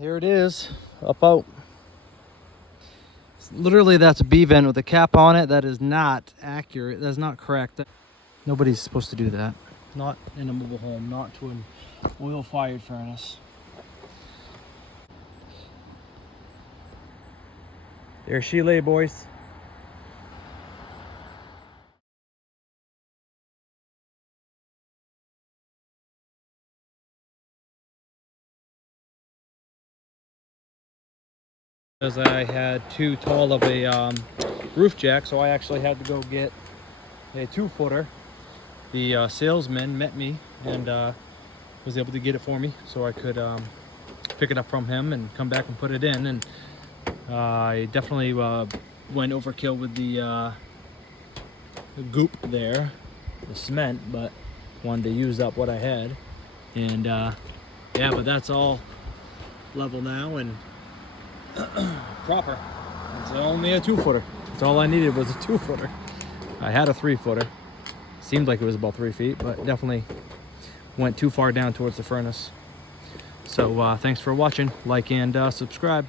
Here it is, up out. Literally, that's a B vent with a cap on it. That is not accurate. That's not correct. Nobody's supposed to do that. Not in a mobile home, not to an oil-fired furnace. There she lay, boys. Because I had too tall of a roof jack, so I actually had to go get a 2-footer. The salesman met me and was able to get it for me, so I could pick it up from him and come back and put it in. And I definitely went overkill with the goop there, the cement, but wanted to use up what I had. And yeah, but that's all level now and proper. It's only a 2-footer. That's all I needed was a 2-footer. I had a 3-footer. Seemed like it was about 3 feet, but definitely went too far down towards the furnace. So thanks for watching. Like and subscribe.